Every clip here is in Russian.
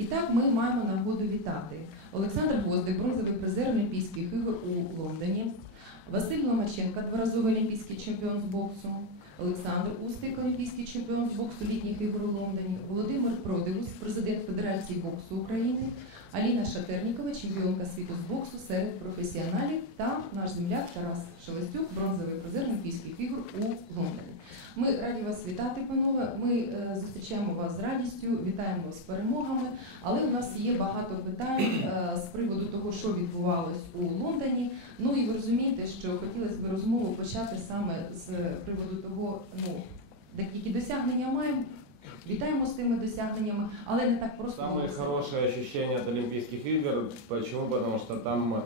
І так ми маємо нагоду вітати. Олександр Гвоздик, бронзовий призер Олімпійських ігор у Лондоні, Василь Ломаченко, дворазовий олімпійський чемпіон з боксу, Олександр Устик, олімпійський чемпіон з боксу літніх ігор у Лондоні, Володимир Продивус, президент Федерації боксу України, Аліна Шатернікова, чемпіонка світу з боксу серед професіоналів та наш земляк Тарас Шелестюк, бронзовий призер Олімпійських ігор у Лондоні. Ми раді вас вітати, панове. Ми е, зустрічаємо вас з радістю, вітаємо вас з перемогами. Але у нас є багато питань е, з приводу того, що відбувалось у Лондоні. Ну і ви розумієте, що хотілося б розмову почати саме з приводу того, ну які досягнення маємо. Вітаємо з тими досягненнями, але не так просто. Було. хорошие ощущения от Олимпийских игр. Почему? Потому что там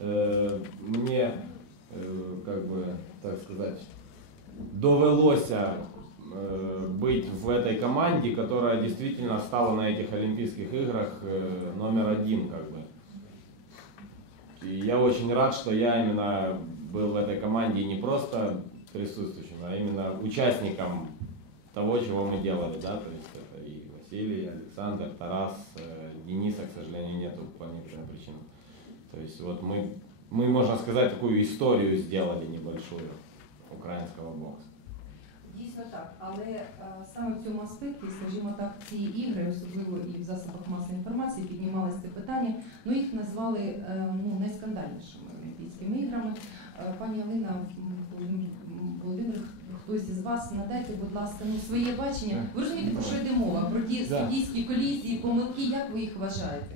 э, мне, э, как бы, так сказать, довелось э, быть в этой команде, которая действительно стала на этих Олимпийских играх э, номер один, как бы. И я очень рад, что я именно был в этой команде не просто присутствующим, а именно участником того, чего мы делали, да, то есть это и Василий, и Александр, Тарас, э, Дениса, к сожалению, нету по некоторым причинам. То есть вот мы, мы, можно сказать, такую историю сделали небольшую украинского бокса. Дійсно так, але е, саме в цьому аспекті, скажімо так, ці ігри, особливо і в засобах масової інформації, піднімалися це питання. Ну їх назвали е, ну найскандальнішими олімпійськими іграми. Е, Пані Алина м, Володимир, хтось із вас надайте, будь ласка, ну своє бачення. Ви розумієте, про що йде мова? Про ті Да. суддійські колізії, помилки, як ви їх вважаєте?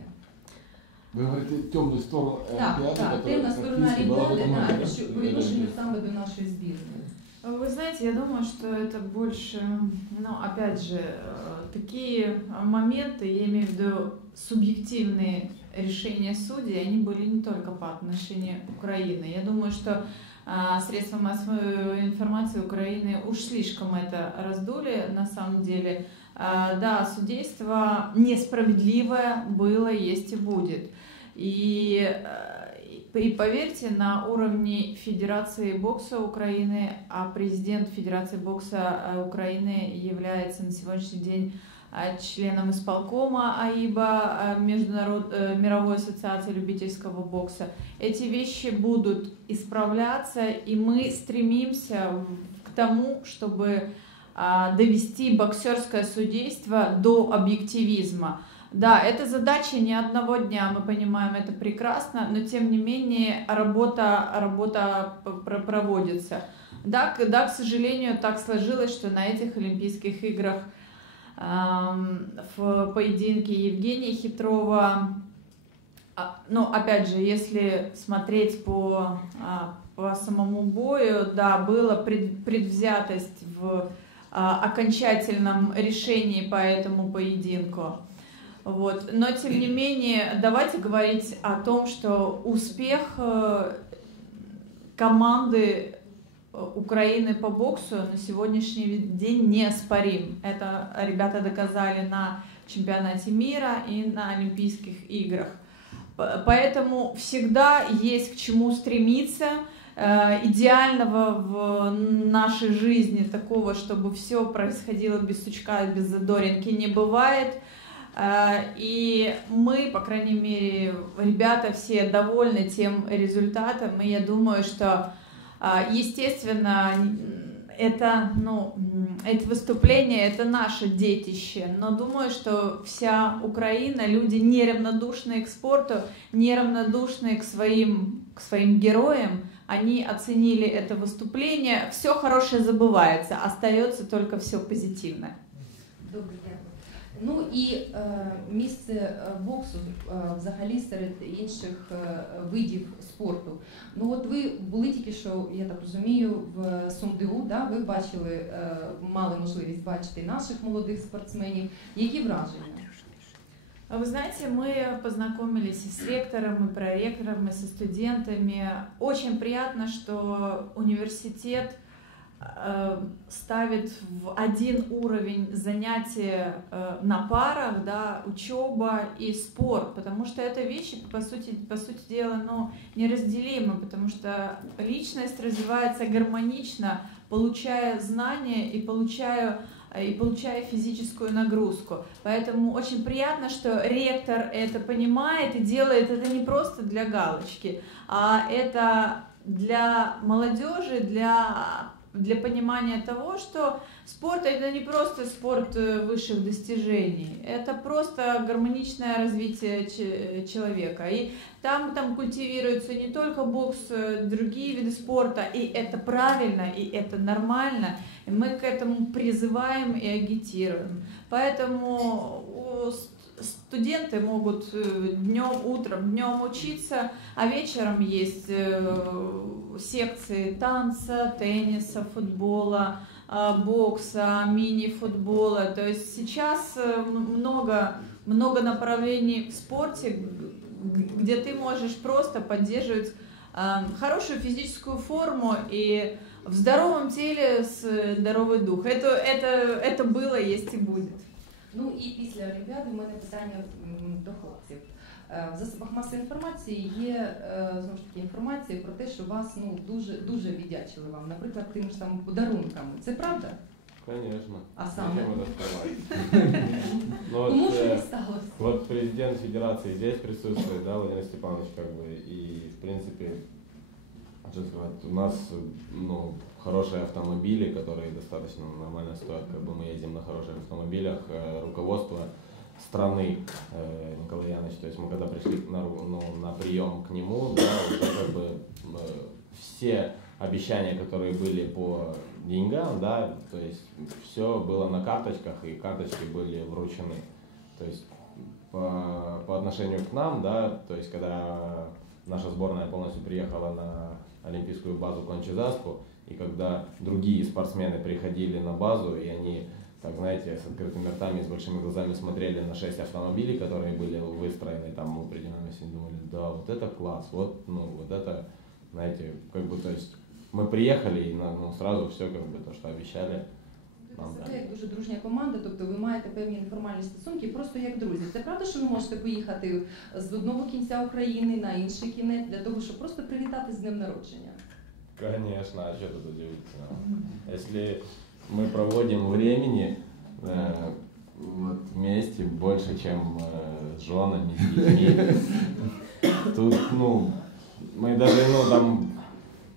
Вы говорите темную сторону Так, Олимпиады, так, которая темна сторона практически была в Олімпіади, этом так, году. що по відношенню саме до нашої збірної. Вы знаете, я думаю, что это больше, ну, опять же, э, такие моменты, я имею в виду субъективные решения судей, они были не только по отношению к Украине. Я думаю, что а, средства массовой информации Украины уж слишком это раздули на самом деле. А, Да, судейство несправедливое было, есть и будет. И, э, и поверьте, на уровне Федерации бокса Украины, а президент Федерации бокса э, Украины является на сегодняшний день членом исполкома АИБа, э, Международ... э, Мировой ассоциации любительского бокса. Эти вещи будут исправляться, и мы стремимся к тому, чтобы а, довести боксерское судейство до объективизма. Да, это задача не одного дня, мы понимаем это прекрасно, но тем не менее работа, работа проводится. Да, да, к сожалению, так сложилось, что на этих Олимпийских играх в поединке Евгения Хитрова, а, ну, опять же, если смотреть по, а, по самому бою, да, была пред- предвзятость в а, окончательном решении по этому поединку. Вот. Но, тем не менее, давайте говорить о том, что успех э, команды Украины по боксу на сегодняшний день неоспорим. Это ребята доказали на чемпионате мира и на Олимпийских играх. Поэтому всегда есть к чему стремиться. Э, Идеального в нашей жизни такого, чтобы все происходило без сучка, без задоринки, не бывает. Э, И мы, по крайней мере, ребята все довольны тем результатом. И я думаю, что, естественно, м, это, ну, это выступление, это наше детище. Но думаю, что вся Украина, люди неравнодушные к спорту, неравнодушные к своим, к своим героям, они оценили это выступление. Все хорошее забывается, остается только все позитивное. Добре, дякую. Ну і е, місце е, боксу е, взагалі серед інших е, видів спорту. Ну от ви були тільки що, я так розумію, в Сумдеу, да? ви бачили, е, мали можливість бачити наших молодих спортсменів. Які враження? А Вы знаете, мы познакомились и с ректором, и проректором, и со студентами. Очень приятно, что университет э, Ставит в один уровень занятия э, на парах, да, учеба и спорт, потому что это вещи, по сути, по сути дела, ну, неразделимы, потому что личность развивается гармонично, получая знания и получая э, и получая физическую нагрузку. Поэтому очень приятно, что ректор это понимает и делает это не просто для галочки, а это для молодежи, для для понимания того, что спорт это не просто спорт э, высших достижений, это просто гармоничное развитие человека. И там, там культивируется не только бокс, э, другие виды спорта, и это правильно, и это нормально. И мы к этому призываем и агитируем. Поэтому студенты могут э, днем, утром, днем учиться, а вечером есть э, секции танца, тенниса, футбола, э, бокса, мини-футбола. То есть сейчас много, много направлений в спорте, где ты можешь просто поддерживать хорошую физическую форму и в здоровом теле здоровый дух. Это, это, это было, есть и будет. Ну і після Олімпіади в мене питання до хлопців. Е, в засобах масової інформації є е, знову ж таки інформація про те, що вас ну дуже дуже віддячили вам, наприклад, тим ж самим подарунками. Це правда? Конечно. А саме? ну, Кому ж не сталося? Вот президент Федерации здесь присутствует, да, Владимир Степанович, как бы, и, в принципе, что сказать, у нас, ну, хорошие автомобили, которые достаточно нормально стоят, как бы мы ездим на хороших автомобилях, э, руководство страны э, Николай Янович, то есть мы когда пришли на, ну, на прием к нему, да, уже как бы э, все обещания, которые были по деньгам, да, то есть все было на карточках и карточки были вручены. То есть по, по отношению к нам, да, то есть когда наша сборная полностью приехала на олимпийскую базу Кончезаспу, и когда другие спортсмены приходили на базу, и они, так знаете, с открытыми ртами и с большими глазами смотрели на шесть автомобилей, которые были выстроены там определенном месте, и думали, да, вот это класс, вот, ну, вот это, знаете, как бы, то есть мы приехали и ну, сразу все, как бы, то, что обещали, Це як дуже дружня команда, тобто ви маєте певні неформальні стосунки, просто як друзі. Це правда, що ви можете поїхати з одного кінця України на інший кінець для того, щоб просто привітати з днем народження? Конечно, а что тут удивительного? Если мы проводим времени э, вот, вместе больше, чем э, с женами, с детьми, тут, ну, мы даже, ну, там,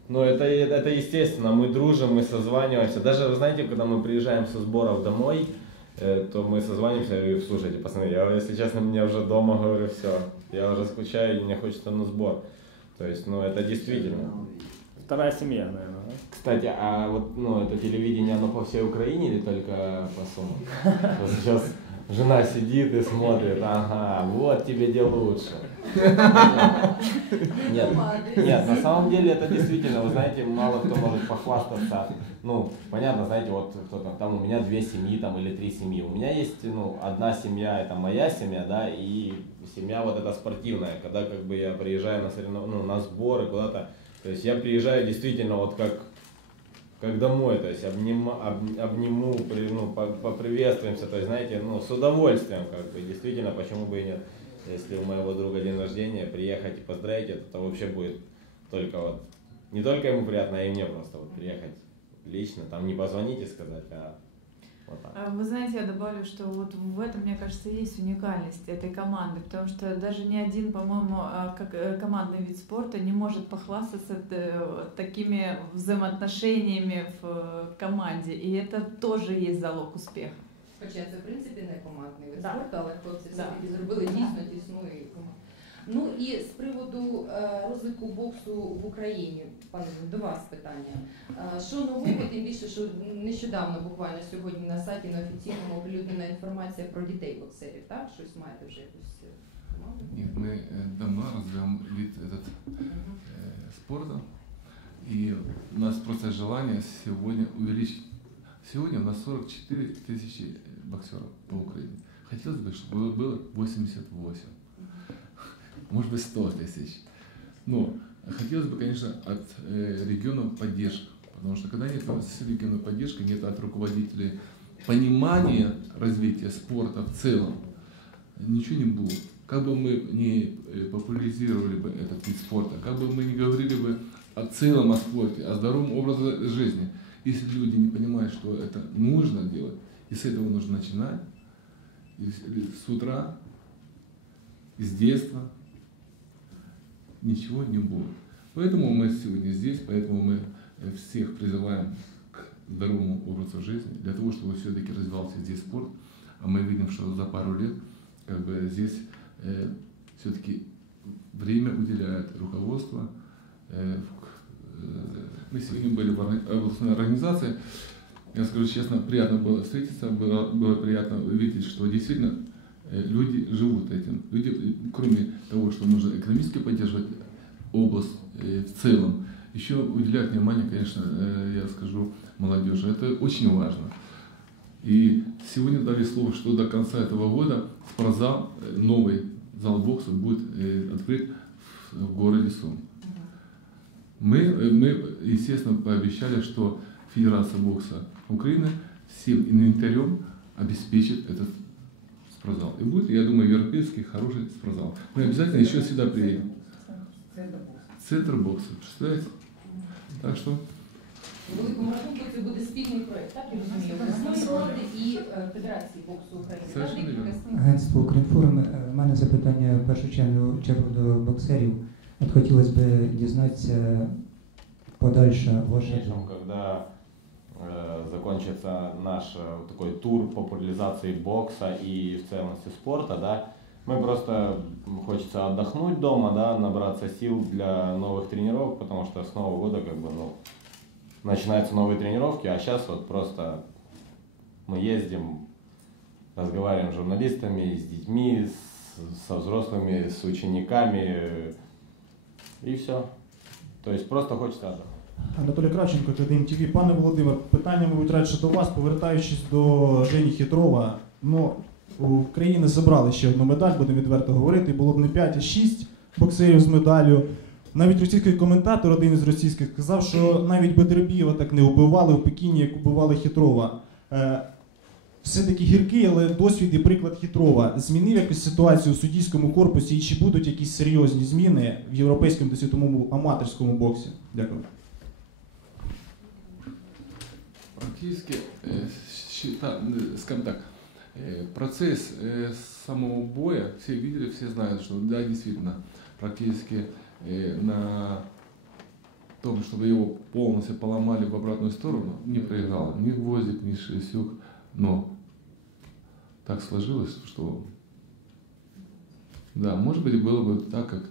ну, это, это естественно, мы дружим, мы созваниваемся. Даже, вы знаете, когда мы приезжаем со сборов домой, э, то мы созваниваемся и говорю, слушайте, пацаны, я, если честно, меня уже дома, говорю, все, я уже скучаю, и мне хочется на сбор. То есть, ну, это действительно. Вторая семья, наверное. Да? Кстати, а вот ну, это телевидение, оно по всей Украине или только по Суму? Вот сейчас жена сидит и смотрит, ага, вот тебе где лучше. Нет, нет, на самом деле это действительно, вы знаете, мало кто может похвастаться. Ну, понятно, знаете, вот кто-то там у меня две семьи там или три семьи. У меня есть, ну, одна семья, это моя семья, да, и семья вот эта спортивная, когда как бы я приезжаю на соревнования, ну, на сборы куда-то, то есть я приезжаю действительно вот как, как домой, то есть обним, об, обниму, при, ну, поприветствуемся, то есть, знаете, ну, с удовольствием, как бы, действительно, почему бы и нет. Если у моего друга день рождения, приехать и поздравить, это, то вообще будет только вот, не только ему приятно, а и мне просто вот приехать лично, там не позвонить и сказать, а вот а Вы знаете, я добавлю, что вот в этом, мне кажется, есть уникальность этой команды, потому что даже ни один, по-моему, а, как э, командный вид спорта не может похвастаться э, такими взаимоотношениями в э, команде, и это тоже есть залог успеха. Хоча це в принципі не командний вид да. спорту, але хлопці да. все зробили дійсно тісну команду. Ну і з приводу е, розвитку боксу в Україні, пане до вас питання. Е, що нового, тим більше, що нещодавно, буквально сьогодні на сайті на офіційному оприлюднена інформація про дітей боксерів, так? Щось маєте вже якусь е, команду? Нет, мы давно развиваем вид этот э, спорта, и у нас просто желание сегодня увеличить. Сегодня у нас 44 тысячи боксеров по Украине. Хотелось бы, чтобы было 88 может быть 100 тысяч. Но хотелось бы, конечно, от э, регионов поддержка, потому что когда нет регионов поддержки, нет от руководителей понимания развития спорта в целом, ничего не будет. Как бы мы не э, популяризировали бы этот вид спорта, как бы мы не говорили бы о целом о спорте, о здоровом образе жизни, если люди не понимают, что это нужно делать, И с этого нужно начинать. И с- утра, с детства ничего не будет. Поэтому мы сегодня здесь, поэтому мы э, всех призываем к здоровому образу жизни, для того, чтобы все-таки развивался здесь спорт. А мы видим, что за пару лет как бы здесь все-таки время уделяет руководство. Э, э, Мы сегодня были в орга- областной организации. Я скажу честно, приятно было встретиться, было, было приятно увидеть, что действительно э, люди живут этим. Люди, э, кроме того, что нужно экономически поддерживать область э, в целом, еще уделяют внимание, конечно, э, я скажу, молодежи. Это очень важно. И сегодня дали слово, что до конца этого года спортзал, э, новый зал бокса будет э, открыт в городе Сум. Мы, э, мы, естественно, пообещали, что Федерация бокса Украины всем инвентарем обеспечит этот спортзал. И будет, я думаю, европейский хороший спортзал. Мы обязательно еще сюда приедем. Центр бокса, представляете? Так что У великому рахунку це буде спільний проект, так я розумію, обласної ради і е, Федерації боксу України. Так, Совершенно декілька вірно. слів. Агентство Укрінформ. Е, У мене запитання в першу чергу, чергу до боксерів. От хотілося б дізнатися подальше ваше. когда э, закончится наш э, такой тур популяризации бокса и в целности спорта, да, мы просто хочется отдохнуть дома, да, набраться сил для новых тренировок, потому что с Нового года как бы, ну, начинаются новые тренировки, а сейчас вот просто мы ездим, разговариваем с журналистами, с детьми, с- со взрослыми, с учениками, и все. То есть просто хочется отдохнуть. Анатолій Кравченко, ТДМ ТВ. Пане Володимир, питання, мабуть, радше до вас, повертаючись до Жені Хитрова. Ну, України забрали ще одну медаль, будемо відверто говорити. Було б не 5, а 6 боксерів з медаллю. Навіть російський коментатор, один із російських, сказав, що навіть Бедребієва так не вбивали в Пекіні, як убивали Хитрова. Е, все-таки гіркий, але досвід і приклад Хитрова змінив якось ситуацію у суддійському корпусі і чи будуть якісь серйозні зміни в європейському та світовому аматорському боксі? Дякую. практически, э, счета- э, скажем так, э, процесс э, самого боя, все видели, все знают, что да, действительно, практически э, на том, чтобы его полностью поломали в обратную сторону, не проиграл ни Гвоздик, ни Шисюк, но так сложилось, что да, может быть, было бы так, как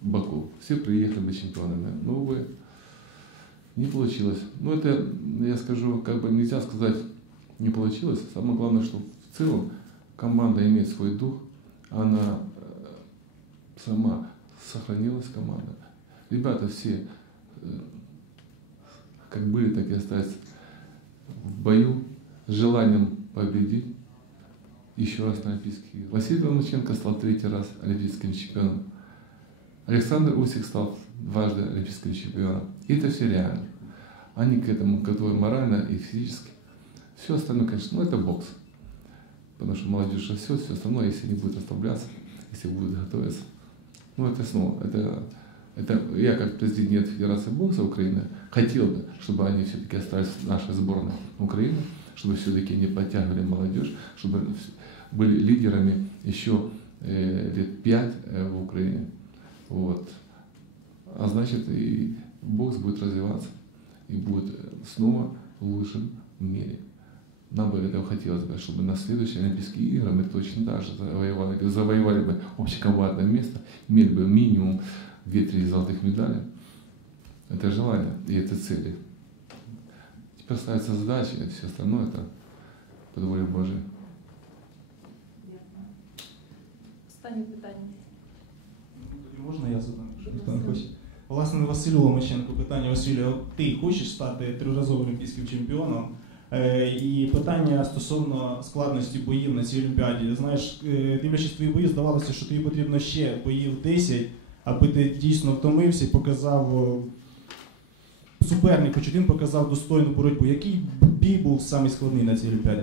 Баку. Все приехали бы чемпионами. Но, увы, не получилось. Ну, это, я скажу, как бы нельзя сказать, не получилось. Самое главное, что в целом команда имеет свой дух, она э, сама сохранилась команда. Ребята все э, как были, так и остались в бою с желанием победить. Еще раз на Олимпийские игры. Василий Ломаченко стал третий раз олимпийским чемпионом. Александр Усик стал дважды олимпийским чемпионом. И это все реально. Они к этому готовы морально и физически. Все остальное, конечно, ну это бокс. Потому что молодежь растет, все остальное, если не будет оставляться, если будет готовиться. Ну это снова, это, это я как президент Федерации бокса Украины хотел бы, чтобы они все-таки остались в нашей сборной Украины, чтобы все-таки не подтягивали молодежь, чтобы были лидерами еще э, лет пять э, в Украине. Вот. А значит, и бокс будет развиваться и будет э, снова в мире. Нам бы этого хотелось бы, чтобы на следующие Олимпийские игры мы точно так же завоевали, завоевали бы общекомандное место, имели бы минимум 2-3 золотых медали. Это желание и это цели. Теперь ставится задача, и все остальное это под волей Божией. Останнє питання. Тоді можна я задам, якщо ніхто не хоче. Власне, Василю Ломаченко, питання Василю, ти хочеш стати триразовим олімпійським чемпіоном? Е, І питання стосовно складності боїв на цій Олімпіаді. Знаєш, е, дивлячись твої бої, здавалося, що тобі потрібно ще боїв 10, аби ти дійсно втомився і показав суперник, хоч один показав достойну боротьбу. Який бій був самий складний на цій Олімпіаді?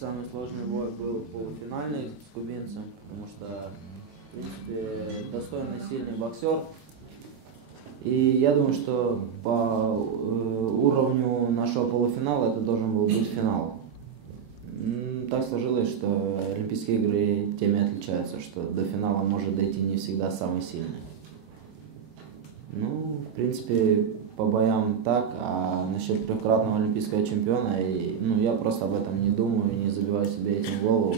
Самый сложный бой был полуфинальный с кубинцем, потому что, в принципе, достойный, сильный боксер. И я думаю, что по э, уровню нашего полуфинала это должен был быть финал. М, Так сложилось, что Олимпийские игры теми отличаются, что до финала может дойти не всегда самый сильный. Ну, в принципе, по боям так, а насчет трехкратного олимпийского чемпиона, и, ну, я просто об этом не думаю, не забиваю себе этим голову.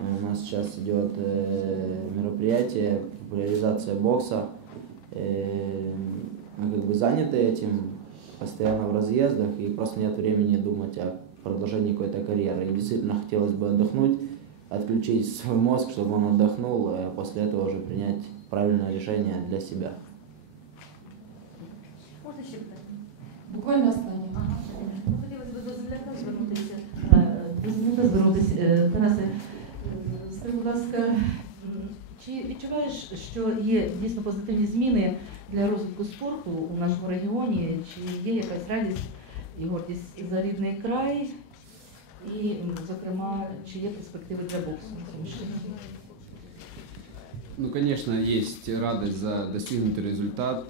У нас сейчас идет э, мероприятие, популяризация бокса. Э, мы как бы заняты этим, постоянно в разъездах, и просто нет времени думать о продолжении какой-то карьеры. И действительно хотелось бы отдохнуть, отключить свой мозг, чтобы он отдохнул, а после этого уже принять правильное решение для себя. Буквально останнє. Ага. Ну, Хотілося б до земляка звернутися. Е, До земляка звернутися. Е, Тарасе, е, скажи, будь ласка, чи відчуваєш, що є дійсно позитивні зміни для розвитку спорту у нашому регіоні? Чи є якась радість і гордість за рідний край? І, зокрема, чи є перспективи для боксу? Ну, конечно, есть радость за достигнутый результат.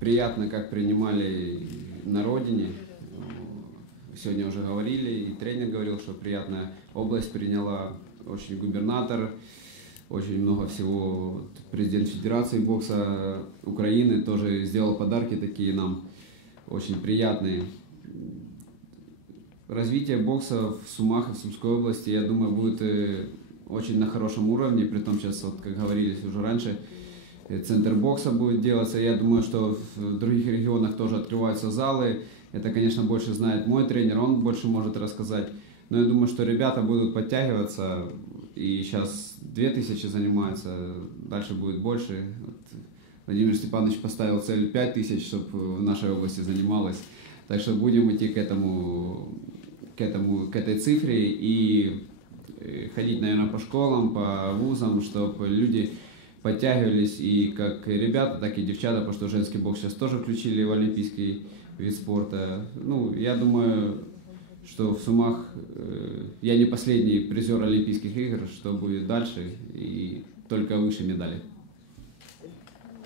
Приятно, как принимали на родине. Сегодня уже говорили, и тренер говорил, что приятная область приняла. Очень губернатор, очень много всего. Президент Федерации бокса Украины тоже сделал подарки такие нам, очень приятные. Развитие бокса в Сумах и в Сумской области, я думаю, будет э, очень на хорошем уровне, при том сейчас, вот, как говорили уже раньше, центр бокса будет делаться. Я думаю, что в других регионах тоже открываются залы. Это, конечно, больше знает мой тренер, он больше может рассказать. Но я думаю, что ребята будут подтягиваться, и сейчас 2000 занимаются, дальше будет больше. Вот Владимир Степанович поставил цель 5000, чтобы в нашей области занималось. Так что будем идти к этому, к этому, к этой цифре и э, ходить, наверное, по школам, по вузам, чтобы люди подтягивались и как ребята, так и девчата, потому что женский бокс сейчас тоже включили в олимпийский вид спорта. Ну, я думаю, что в Сумах э, я не последний призер Олимпийских игр, что будет дальше, и только выше медали.